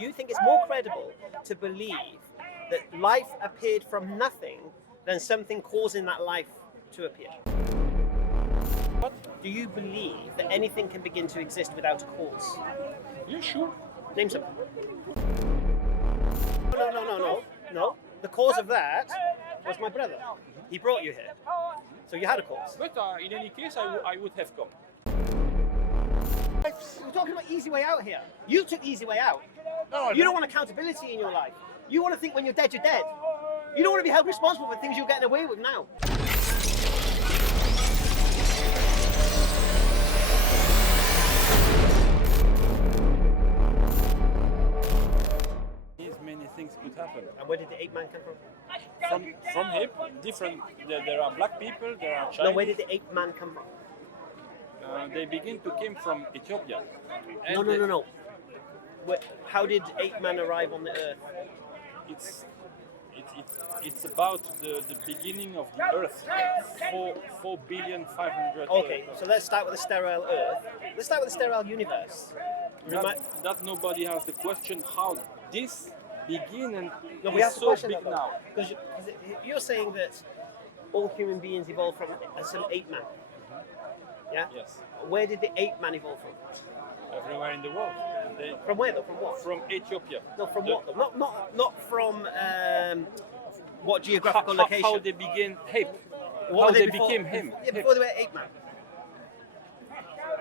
You think it's more credible to believe that life appeared from nothing than something causing that life to appear? What? Do you believe that anything can begin to exist without a cause? You sure? Name some. No. The cause of that was my brother. He brought you here. So you had a cause. But in any case, I would have come. We're talking about easy way out here. You took the easy way out. No, You don't want accountability in your life. You want to think when you're dead, you're dead. You don't want to be held responsible for things you're getting away with now. Many things could happen. And where did the ape man come from? From him, different. There are black people. There are Chinese. No, where did the ape man come from? They begin to come from Ethiopia. No. How did ape man arrive on the earth? It's about the beginning of the Earth, 4,500,000,000. Okay, so let's start with the sterile Earth. Let's start with the sterile universe. That nobody has the question how this begin and No, we is have to so question big that now. because you're saying that all human beings evolved from some ape man. Yeah. Yes, Where did the ape man evolve from? everywhere in the world. From where though? From what? From Ethiopia. No, from what though? Not from what geographical location? How they begin ape. What How were they before- became him. Yeah, before they were ape man.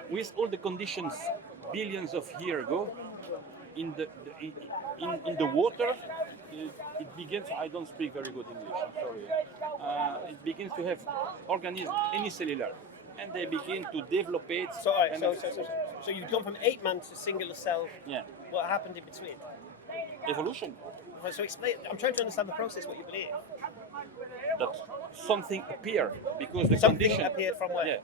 With all the conditions billions of years ago in the water, it begins. I don't speak very good English. I'm sorry. It begins to have organisms unicellular, and they begin to develop it. So you've gone from ape man to singular cell. Yeah, What happened in between? evolution. So explain. I'm trying to understand the process. What you believe? That something appear because the Something condition appeared from where? Yeah,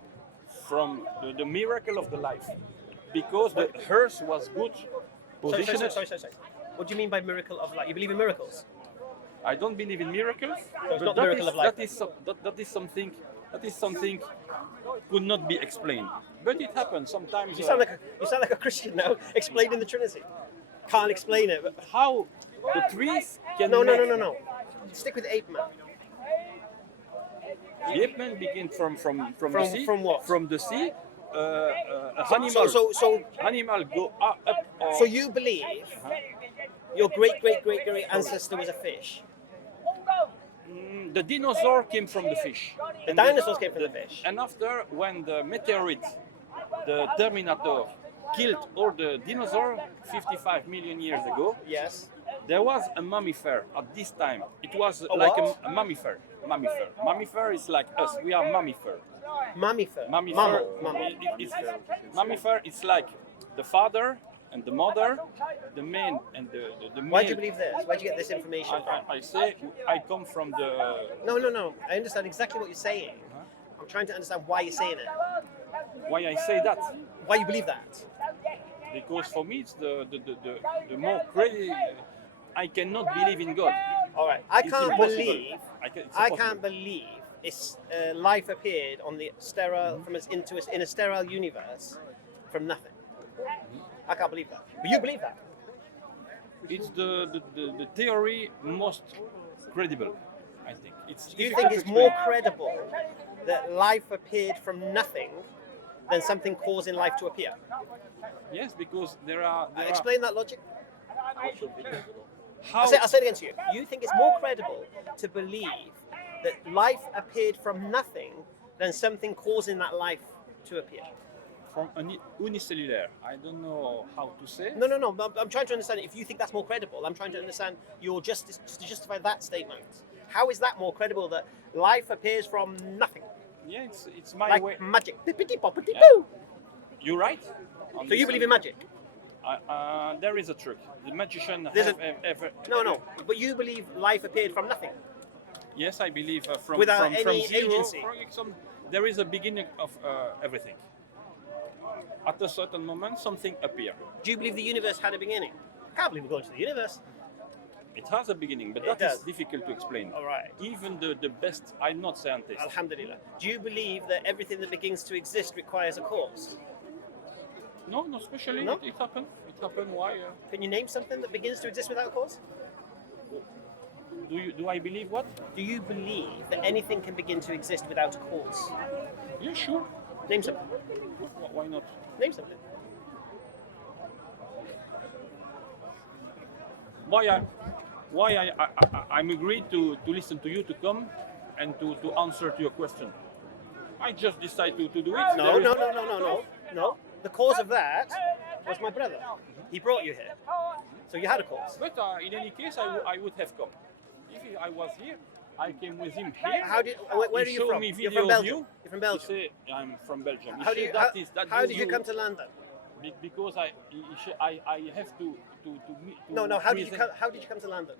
from the miracle of the life, because the earth was good positioned. Sorry. What do you mean by miracle of life? You believe in miracles? I don't believe in miracles. So it's but not the miracle of life. That is something could not be explained. But it happens sometimes. You sound like a Christian now, explaining the Trinity. Can't explain it. But How the trees can no. make- Stick with ape man. The ape man begin from the sea. From what? From the sea. Animal. So Animal go up. So you believe your great ancestor was a fish? The dinosaur came from the fish. The dinosaurs came from the fish. And after, when the meteorite, the Terminator, killed all the dinosaurs 55 million years ago, Yes. there was a mammifer at this time. It was A like what? a mammifer. Mammifer is like us. We are mammifer. Mammifer. Mammifer. Mama. Mammifer is like the father and the mother, the man and the male. Why do you believe this? Where do you get this information from? I say I come from the. No. I understand exactly what you're saying. I'm trying to understand why you're saying it. Why I say that? Why you believe that? Because for me it's the more crazy. I cannot believe in God. All right. I It's can't impossible. believe. It's I impossible. can't believe it's life appeared on the sterile in a sterile universe from nothing. I can't believe that. But you believe that. It's the theory most credible. I think it's. Do you difficult think it's to more explain. credible that life appeared from nothing than something causing life to appear? Yes, because there are. Explain that logic. How I'll say it again to you. You think it's more credible to believe that life appeared from nothing than something causing that life to appear? from unicellular. I don't know how to say. No. I'm trying to understand if you think that's more credible. I'm trying to understand your justice to justify that statement. How is that more credible that life appears from nothing? Yeah, it's my Like way. magic. Pippity poppity Yeah. poo. You're right. So you believe in magic? There is a trick. The magician There's have ever. No. But you believe life appeared from nothing. Yes, I believe from Without from any zero. agency. There is a beginning of everything. At a certain moment, something appears. Do you believe the universe had a beginning? I can't believe we're going to the universe. It has a beginning, but It that is does. difficult to explain. All right. Even the best, I'm not scientist. Alhamdulillah. Do you believe that everything that begins to exist requires a cause? No, especially No? It happened. It happened? Why? Can you name something that begins to exist without a cause? Do I believe what? Do you believe that anything can begin to exist without a cause? Yeah, sure. Name something. Why not? Name something. I'm agreed to listen to you to come and to answer to your question. I just decided to do it. No. The cause of that was my brother. He brought you here. So you had a cause. But in any case, I would have come. If I was here, I came with him here. Where are you from? You're from Belgium. You're from Belgium. Say, I'm from Belgium. How did you come to London? Because I have to meet. No. How did you come to London?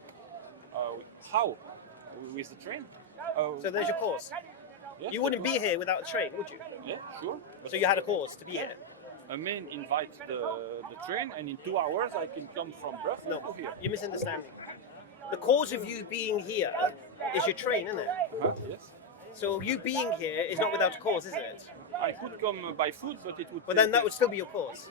How? With the train. So there's your cause. Yeah. You wouldn't be here without a train, would you? Yeah, sure. But so you had a cause to be here. A man invites the train, and in 2 hours I can come from Brussels to here. You're misunderstanding. The cause of you being here is your train, isn't it? Yes. So you being here is not without a cause, is it? I could come by foot, but it would. But then that would still be your cause.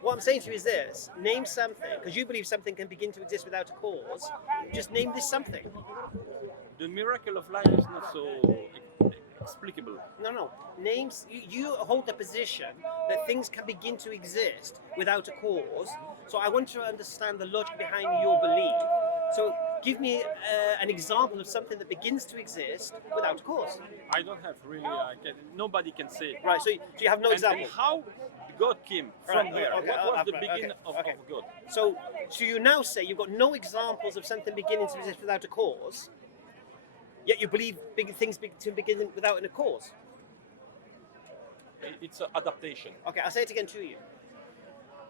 What I'm saying to you is this: name something, because you believe something can begin to exist without a cause. Just name this something. The miracle of life is not so explicable. No. Names. You hold the position that things can begin to exist without a cause. So I want to understand the logic behind your belief. So give me an example of something that begins to exist without a cause. I don't have really. Nobody can say. Right. So you have no example. And how God came from where? Okay, what was the beginning of God? So you now say you've got no examples of something beginning to exist without a cause, yet you believe big things to begin without a cause. It's an adaptation. Okay, I'll say it again to you.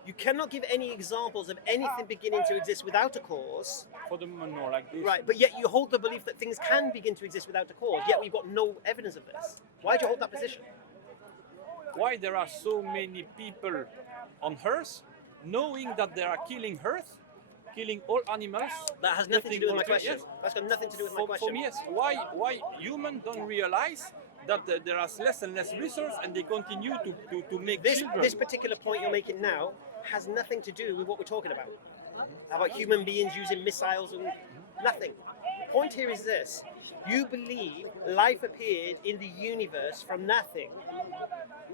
You cannot give any examples of anything beginning to exist without a cause. For the moment, no, like this. Right, but yet you hold the belief that things can begin to exist without a cause, yet we've got no evidence of this. Why do you hold that position? Why there are so many people on Earth, knowing that they are killing Earth, killing all animals? That has nothing to do with my question. Yes. That's got nothing to do with my question. For me, yes. Why humans don't realize that there are less and less resources and they continue to make children? This particular point you're making now has nothing to do with what we're talking about. About human beings using missiles and nothing. The point here is this. You believe life appeared in the universe from nothing.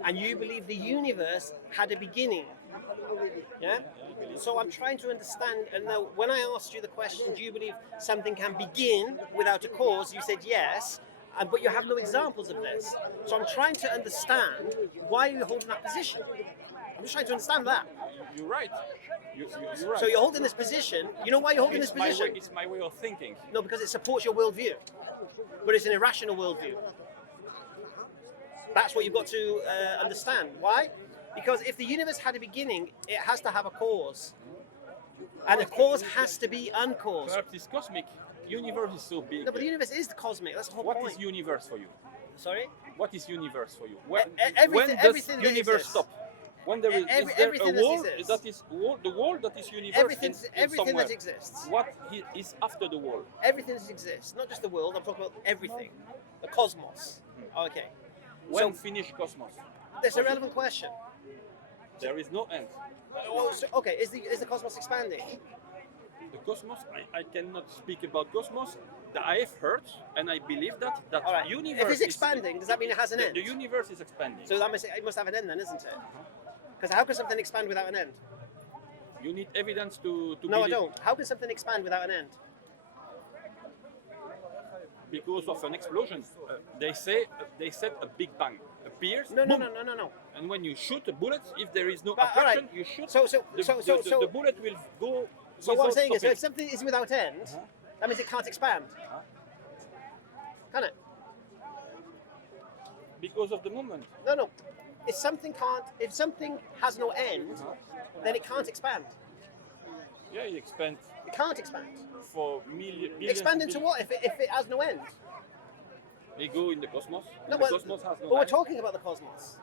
And you believe the universe had a beginning. Yeah? So I'm trying to understand, and now when I asked you the question, do you believe something can begin without a cause, you said yes, but you have no examples of this. So I'm trying to understand why you're holding that position. I'm just trying to understand that. You're right. You're right. So you're holding this position. You know why you're holding this position? It's my way of thinking. No, because it supports your worldview. But it's an irrational worldview. That's what you've got to understand. Why? Because if the universe had a beginning, it has to have a cause. And the cause has to be uncaused. Perhaps it's cosmic. Universe is so big. No, but the universe is the cosmic. That's the whole point. What is universe for you? Sorry? What is universe for you? When does universe stop? When there is there a wall that is the wall that is universe everything that exists. What is after the wall? Everything that exists, not just the world. I'm talking about everything, the cosmos. Okay. When finish cosmos? That's a relevant question. There is no end. Okay, is the cosmos expanding? The cosmos, I cannot speak about cosmos. I have heard and I believe that right. Universe. If it's expanding, does that mean it has an end? The universe is expanding. So that it must have an end then, isn't it? Because how can something expand without an end? You need evidence to No, I don't. How can something expand without an end? Because of an explosion. They said a big bang appears. No. And when you shoot a bullet, if there is no But, attraction, right. you shoot. The bullet will go. So what I'm saying is, stopping. if something is without end, that means it can't expand. Can it? Because of the movement. No. If something has no end, then it can't expand. Yeah, you expand. It can't expand. For billions. Expand into what if it has no end? They go in the cosmos. No, the cosmos has no but we're end. talking about the cosmos.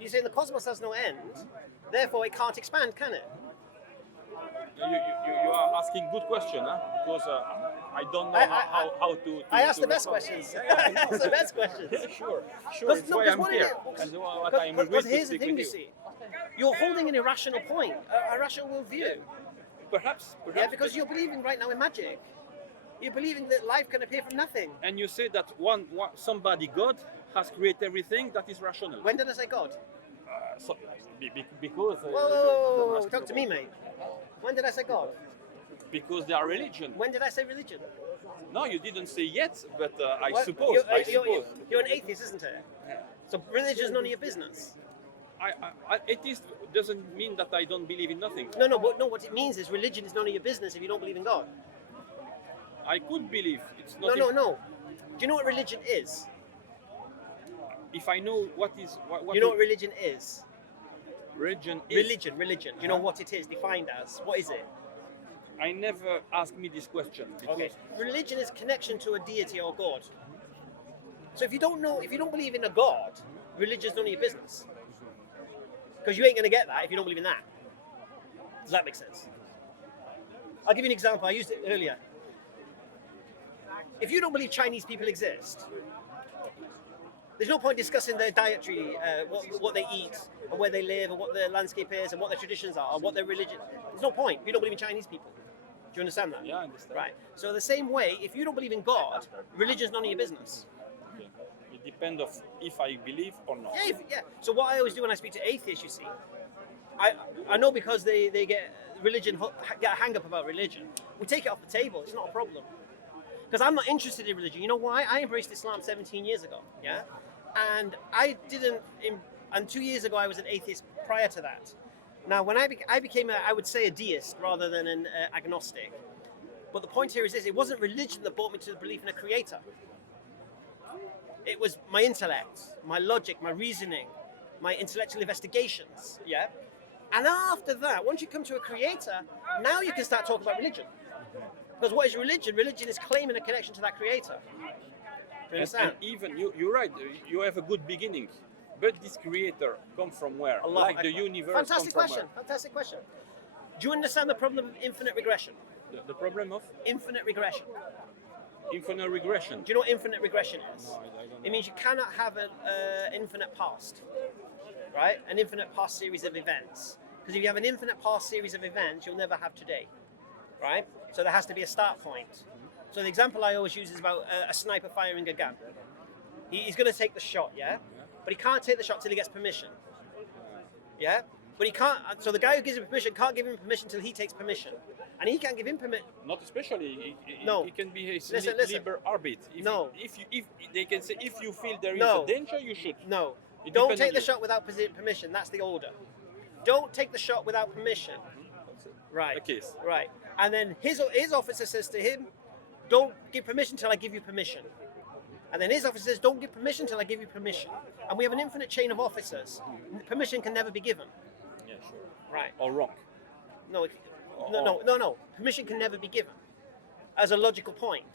You're saying the cosmos has no end, therefore it can't expand, can it? You are asking good question, huh? Because I don't know how to. I ask the best respond. questions. I ask the best questions. Yeah, sure. That's That's why I'm here. Because And what I'm agreed here's to the speak thing, with you see. You're holding an irrational point, a irrational worldview. Perhaps. Yeah, because you're believing right now in magic. You're believing that life can appear from nothing. And you say that somebody, God, has created everything that is rational. When did I say God? Because. Whoa, talk to me, mate. When did I say God? Because they are religion. When did I say religion? No, you didn't say yet, but I Well, suppose. You're an atheist, isn't it? Yeah. So religion is none of your business. Atheist doesn't mean that I don't believe in nothing. No. What it means is religion is none of your business if you don't believe in God. I could believe. It's not. No. Do you know what religion is? If I know what is. What You know what religion is? religion is. Religion. Do you know what it is defined as? What is it? I never asked me this question. Okay. Religion is connection to a deity or God. So if you don't believe in a God, religion's none of your business. Because you ain't going to get that if you don't believe in that. Does that make sense? I'll give you an example. I used it earlier. If you don't believe Chinese people exist, there's no point discussing their dietary, what they eat, and where they live, and what their landscape is, and what their traditions are, and what their religion. There's no point if you don't believe in Chinese people. Do you understand that? Yeah, I understand. Right. So the same way, if you don't believe in God, religion's none of your business. Okay. It depends of if I believe or not. Yeah. So what I always do when I speak to atheists, you see, I know because they get get a hang up about religion. We take it off the table. It's not a problem. Because I'm not interested in religion. You know why? I embraced Islam 17 years ago. Yeah. And and 2 years ago I was an atheist prior to that. Now, when I became I would say a deist rather than an agnostic. But the point here is this: it wasn't religion that brought me to the belief in a creator. It was my intellect, my logic, my reasoning, my intellectual investigations. Yeah. And after that, once you come to a creator, now you can start talking about religion. Because what is religion? Religion is claiming a connection to that creator. Do you understand? And even you're right. You have a good beginning, but this creator come from where? Allah Like the Akbar. universe. Fantastic come from question. Fantastic question. Do you understand the problem of infinite regression? Where? The problem of Infinite regression. infinite regression. Do you know what infinite regression is? No, I don't know. It means you cannot have an infinite past, right? An infinite past series of events. Because if you have an infinite past series of events, you'll never have today, right? So there has to be a start point. So the example I always use is about a sniper firing a gun. He's going to take the shot, yeah? But he can't take the shot till he gets permission, yeah? But he can't. So the guy who gives him permission can't give him permission till he takes permission, and he can't give him permission. Not especially. No. It can be his Listen. liber arbit. No. If they can say if you feel there is No. a danger, you should. No, It don't depends take on the you. shot without permission. That's the order. Don't take the shot without permission. Right. The case. Right. And then his officer says to him, "Don't give permission till I give you permission." And then his officer says, "Don't give permission till I give you permission." And we have an infinite chain of officers. Permission can never be given. Yeah, sure. Right. Or wrong. No. No. Permission can never be given as a logical point.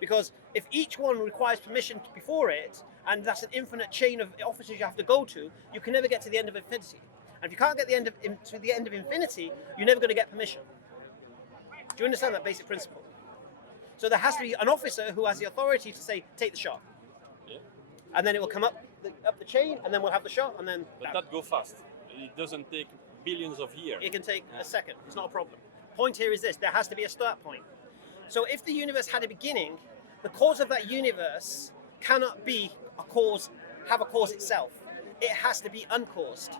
Because if each one requires permission before it, and that's an infinite chain of officers you have to go to, you can never get to the end of infinity. And if you can't get to the end of infinity, you're never going to get permission. Do you understand that basic principle? So there has to be an officer who has the authority to say, "Take the shot," Yeah. and then it will come up the chain, and then we'll have the shot, and then But that go fast. It doesn't take billions of years. it can take a second. It's not a problem. Point here is this: there has to be a start point. So if the universe had a beginning, the cause of that universe cannot be have a cause itself. It has to be uncaused.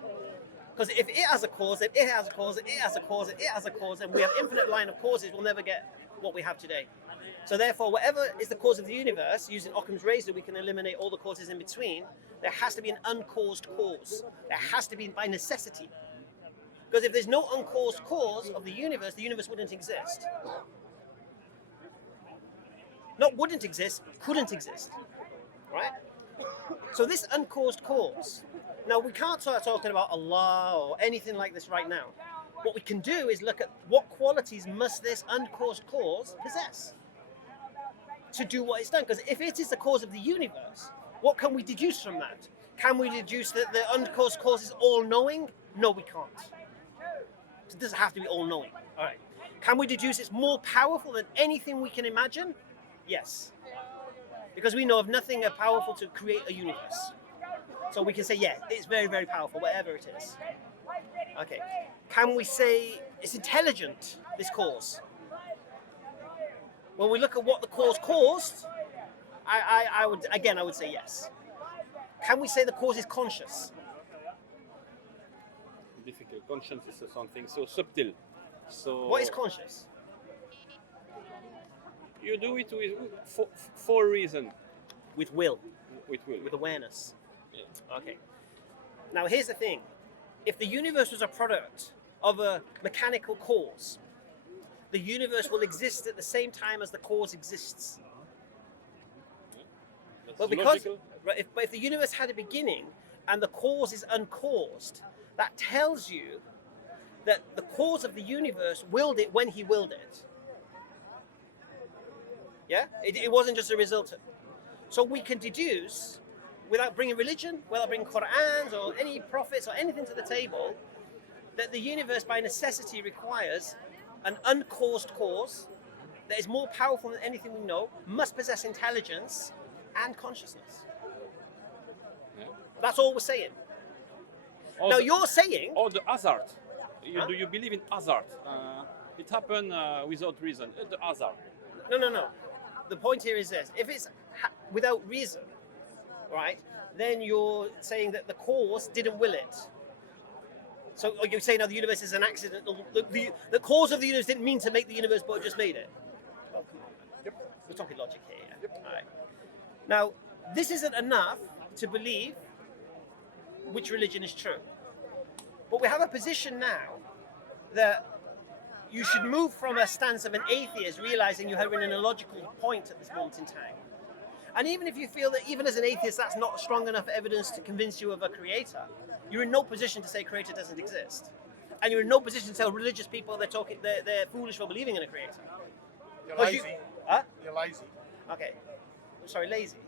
Because if it has a cause, then it has a cause, it has a cause, it has a cause, and we have infinite line of causes, we'll never get what we have today. So therefore, whatever is the cause of the universe, using Occam's razor, we can eliminate all the causes in between. There has to be an uncaused cause. There has to be by necessity. Because if there's no uncaused cause of the universe wouldn't exist. Not wouldn't exist, couldn't exist. Right? So this uncaused cause. Now, we can't start talking about Allah or anything like this right now. What we can do is look at what qualities must this uncaused cause possess to do what it's done. Because if it is the cause of the universe, what can we deduce from that? Can we deduce that the uncaused cause is all-knowing? No, we can't. It doesn't have to be all-knowing. All right. Can we deduce it's more powerful than anything we can imagine? Yes. Because we know of nothing powerful to create a universe. So we can say, yeah, it's very, very powerful, whatever it is. Okay. Can we say it's intelligent, this cause? When we look at what the cause caused, I would say yes. Can we say the cause is conscious? Difficult. Conscience is something so subtle. So What is conscious? you do it for a reason. With will, With will. with awareness. Yeah. Okay. Now here's the thing. If the universe was a product of a mechanical cause, the universe will exist at the same time as the cause exists. That's But because, logical. right, if the universe had a beginning and the cause is uncaused, that tells you that the cause of the universe willed it when he willed it. Yeah? It wasn't just a result of. So we can deduce, without bringing religion, without bringing Qur'ans or any prophets or anything to the table, that the universe by necessity requires an uncaused cause that is more powerful than anything we know, must possess intelligence and consciousness. Yeah. That's all we're saying. Or Now the- you're saying, Or the hazard. Huh? Do you believe in hazard? It happened without reason. The hazard. no. The point here is this: if it's without reason, right, then you're saying that the cause didn't will it. So you're saying now the universe is an accident. The cause of the universe didn't mean to make the universe, but just made it. Well, come on. Yep. We're talking logic here. Yeah? All right. Now, this isn't enough to believe which religion is true. But we have a position now that you should move from a stance of an atheist, realizing you're having an illogical point at this moment in time. And even if you feel that even as an atheist, that's not strong enough evidence to convince you of a creator, you're in no position to say creator doesn't exist. And you're in no position to tell religious people they're foolish for believing in a creator. You're 'Cause lazy. Huh? You're lazy. Okay. Sorry, lazy.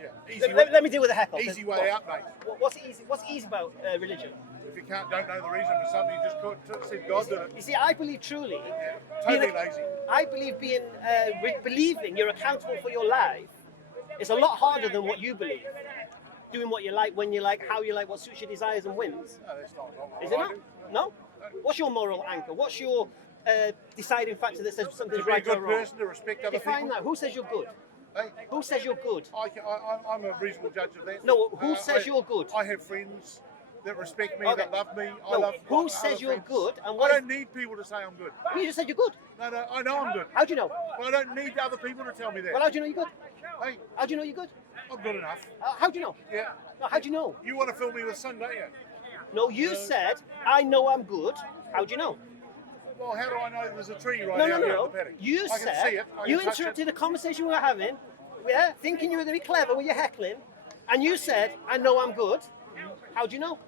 Yeah. Easy Let me deal with the heckle. Easy way out, mate. What's easy? What's easy about religion? If you don't know the reason for something, you just said God did it. You see, I believe truly. Yeah. being Totally a- lazy. I believe believing you're accountable for your life is a lot harder than what you believe. Doing what you like, when you like, how you like, what suits your desires and whims. No, that's not what Is it I not? do. No? What's your moral anchor? What's your deciding factor that says To something's be a right or good wrong? person, to respect other Define people. that. Who says you're good? Hey, Who says you're good? I'm a reasonable judge of that. No, who says you're good? I have friends that respect me, Okay. that love me. I No, love who other says you're friends. good and I what don't need people to say I'm good. You just said you're good. No, I know I'm good. How do you know? But I don't need other people to tell me that. Well, how do you know you're good? Hey, How do you know you're good? I'm good enough. How do you know? Yeah. No, how do you know? You want to fill me with sun, don't you? No, you said, I know I'm good. How do you know? Well, how do I know there's a tree right No, out no, here in no. the paddock? You I can said, see it. I you can touch interrupted it. the conversation we were having, yeah, thinking you were going to be clever when you're heckling, and you said, I know I'm good. How do you know?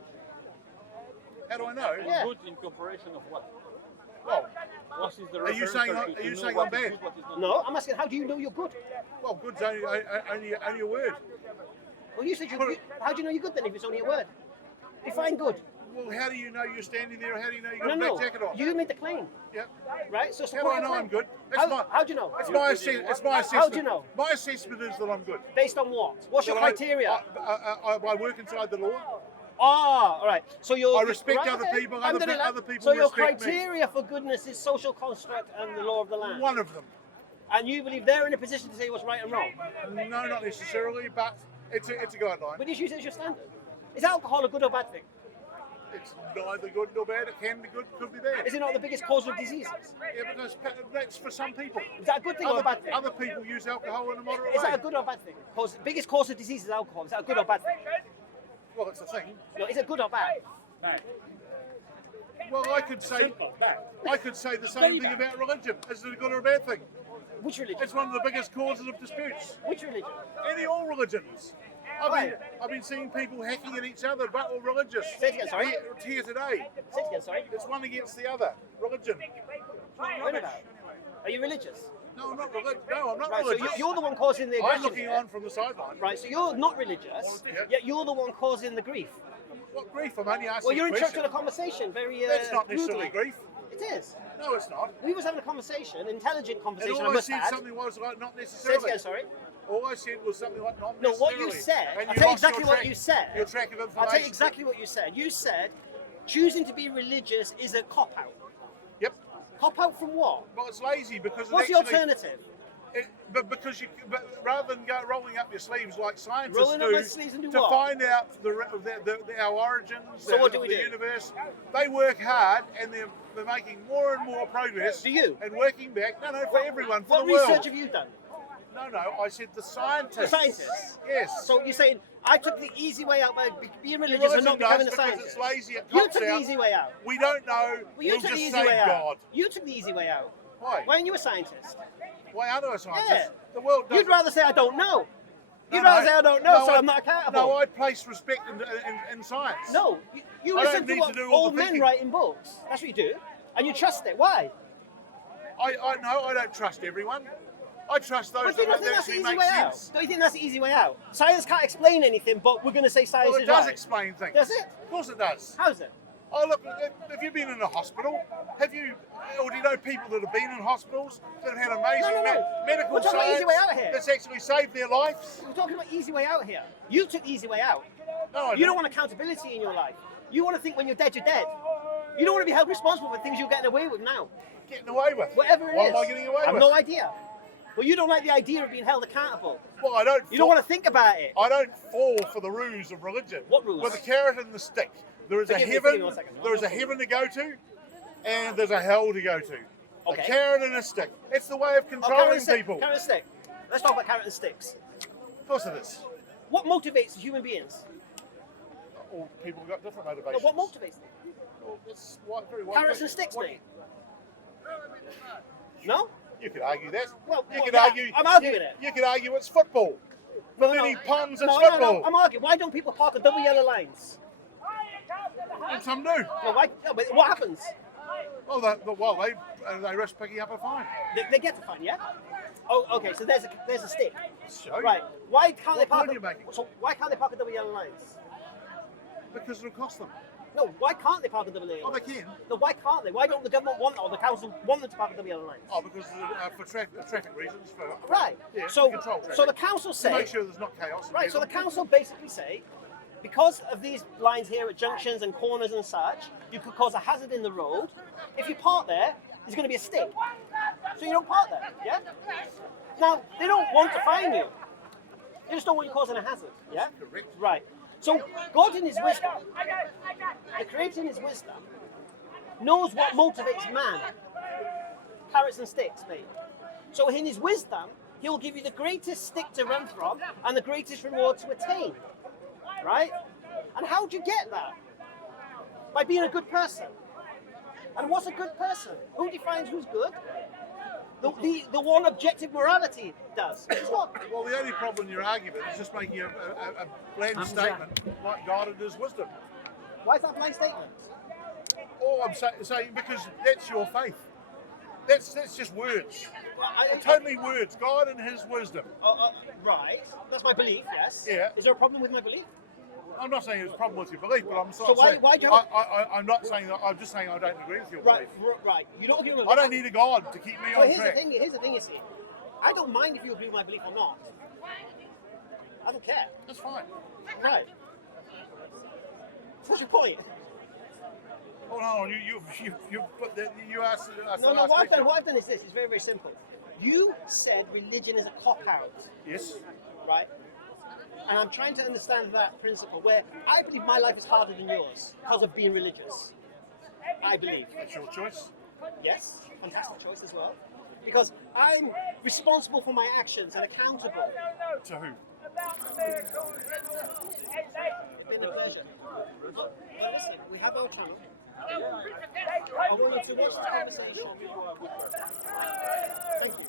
How do I know? Yeah. Good in comparison of what? Well, What is the Are you reference saying to- I'm- to are you know saying what I'm is bad? good, what is not No, I'm asking, how do you know you're good? well, good's only a word. Well, you said you're good. How do you know you're good then if it's only a word? Define good. Well, how do you know you're standing there? How do you know you got No, a no. black jacket on? You made the claim, Yep. right? So How do support I your know claim. I'm good? How do you know? It's my assessment. How do you know? My assessment is that I'm good. Based on what? What's your That I- criteria? I work inside the law. Ah, all right. So you're. I respect right, other okay. people, Alhamdulillah. other people So your respect me. criteria for goodness is social construct and the law of the land. One of them. And you believe they're in a position to say what's right and wrong. No, not necessarily, but it's a guideline. But use it as your standard. Is alcohol a good or bad thing? It's neither good nor bad. It can be good, could be bad. Is it not the biggest cause of diseases? Yeah, but that's for some people. Is that a good thing or a bad thing? Other people use alcohol in a moderate Is way. that a good or bad thing? Biggest cause of disease is alcohol. Is that a good or bad thing? Well, it's a thing. No, is it good or bad? Well, I could say the same thing about religion. Is it a good or a bad thing? Which religion? It's one of the biggest causes of disputes. Which religion? All religions. I've been seeing people hacking at each other, but all religious. Say it again, sorry. Here today. Say it again, sorry. It's one against the other. Religion. Wait a minute. Are you religious? No, I'm not religious. No, I'm not Right, so religious. you're the one causing the I'm aggression. looking here. on from the sideline. Right, so you're not religious, Yeah. yet you're the one causing the grief. What grief? I'm only asking Well, you're a question. interrupting a conversation very That's not necessarily rudely. grief. It is. No, it's not. We was having a conversation, an intelligent And conversation, all I I must said add. something was like not Say it necessarily. again, sorry. All I said was something like not No, what necessarily. you said, And I'll you tell you lost your exactly what track- you said. Your track of information. I'll tell you exactly what you said. You said choosing to be religious is a cop-out. Yep. Cop-out from what? Well, it's lazy because What's it the actually, alternative? but because rather than rolling up your sleeves like scientists Rolling up do my sleeves and do to what? find out our origins, So what do we the do? universe, they work hard and they're making more and more progress. Do you? And working back. No, for everyone, for What the research world. have you done? No, I said the scientists. The scientists. Yes. So you're saying I took the easy way out by being religious Religion and not does becoming a because scientist? it's lazy. It You cops took the out. easy way out. We don't know. Well, you We'll took the just easy say way out. God. You took the easy way out. Why? Why aren't you a scientist? Why aren't I a scientist? Yeah. The world doesn't. You'd rather say I don't know. No, You'd rather no. say I don't know, No, so I- I'm not accountable. No, I place respect in science. No, you I listen don't to need what to do all old the men thinking. write in books. That's what you do, and you trust it. Why? I don't trust everyone. I trust those But do you not that think that's the actually easy make way sense. out? Don't you think that's the easy way out? Science can't explain anything, but we're going to say science Well, it is does right. explain things. Does it? Of course it does. How's it? Oh, look, have you been in a hospital? Or do you know people that have been in hospitals that have had amazing No. medical We're talking about science easy way out here. that's actually saved their lives? We're talking about easy way out here. You took the easy way out. No, I You don't want accountability in your life. You want to think when you're dead, you're dead. You don't want to be held responsible for things you're getting away with now. Getting away with. Whatever it What is. am I getting away I have with? no idea. But you don't like the idea of being held accountable. Well, I don't. You don't want to think about it. I don't fall for the ruse of religion. What ruse? With the carrot and the stick. There is Forgive a me heaven. 1 second. There is a heaven to go to, and there's a hell to go to. Okay. A carrot and a stick. It's the way of Oh, carrot controlling and stick. people. Carrot and stick. Let's talk about carrot and sticks. Of course it is. What motivates human beings? All people have got different No, motivations. what motivates them? Well, it's very wide. Carrots and sticks, mate. No? You could argue that. Well, you well, could yeah, argue. I'm arguing it. You could argue it's football. For many puns, it's no, football. I'm arguing. Why don't people park on double yellow lines? And some do. No, why? No, but what happens? Well, they risk picking up a fine. They get the fine, yeah? Oh, okay. So there's a stick. Show you. Right. Why can't they What park? point are you making? So why can't they park on double yellow lines? Because it'll cost them. No, why can't they park on double yellow Oh, lines? they can. No, why can't they? Why don't the government want or the council want them to park on double yellow lines? Oh, because for traffic reasons. For Right. Yeah, So, control traffic. so the council to say. make sure there's not chaos. Right, so the council basically say, because of these lines here at junctions and corners and such, you could cause a hazard in the road. If you park there, there's going to be a stick. So you don't park there, yeah? Now, they don't want to fine you. They just don't want you causing a hazard, yeah? Correct. Right. So God in his wisdom, the creator in his wisdom, knows what motivates man. Carrots and sticks, mate. So in his wisdom, he will give you the greatest stick to run from and the greatest reward to attain. Right? And how do you get that? By being a good person. And what's a good person? Who defines who's good? The one objective morality does. It's what? Well, the only problem in your argument is just making a bland statement like God and his wisdom. Why is that a blind statement? All I'm saying because that's your faith. That's just words. Totally words. God and his wisdom. Right. That's my belief, yes. Yeah. Is there a problem with my belief? I'm not saying there's a problem with your belief, but I'm So why saying do you have I'm not saying that. I'm just saying I don't agree with your Right, belief. right. You don't agree with I don't need a God to keep me So on here's track. the thing, you see. I don't mind if you agree with my belief or not. I don't care. That's fine. Right. What's your point? Hold on, you put the, you asked us No, the last what question. I've done is this. It's very, very simple. You said religion is a cop-out, Yes. right? And I'm trying to understand that principle where I believe my life is harder than yours because of being religious. I believe. That's your choice. Yes, fantastic choice as well. Because I'm responsible for my actions and accountable. To who? It's been a pleasure. Oh, listen, we have our channel. I want you to watch the conversation. Thank you.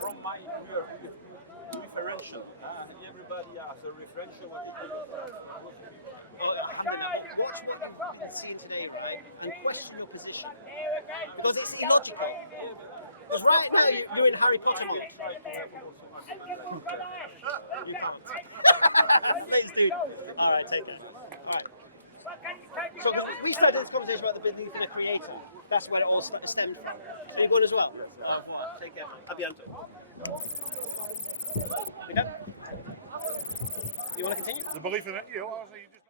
From my referential. Everybody has a referential. Watch what you've been seeing today, right? And question your position. Because it's illogical. Because right now you're in Harry Potter mode. You can't. Please do. Alright, take care. Alright. So we started this conversation about the belief in a creator. That's where it all stemmed from. Are you going as well? Take care, man. Abianto. We done? You want to continue? The belief in it, yeah. Well, you just.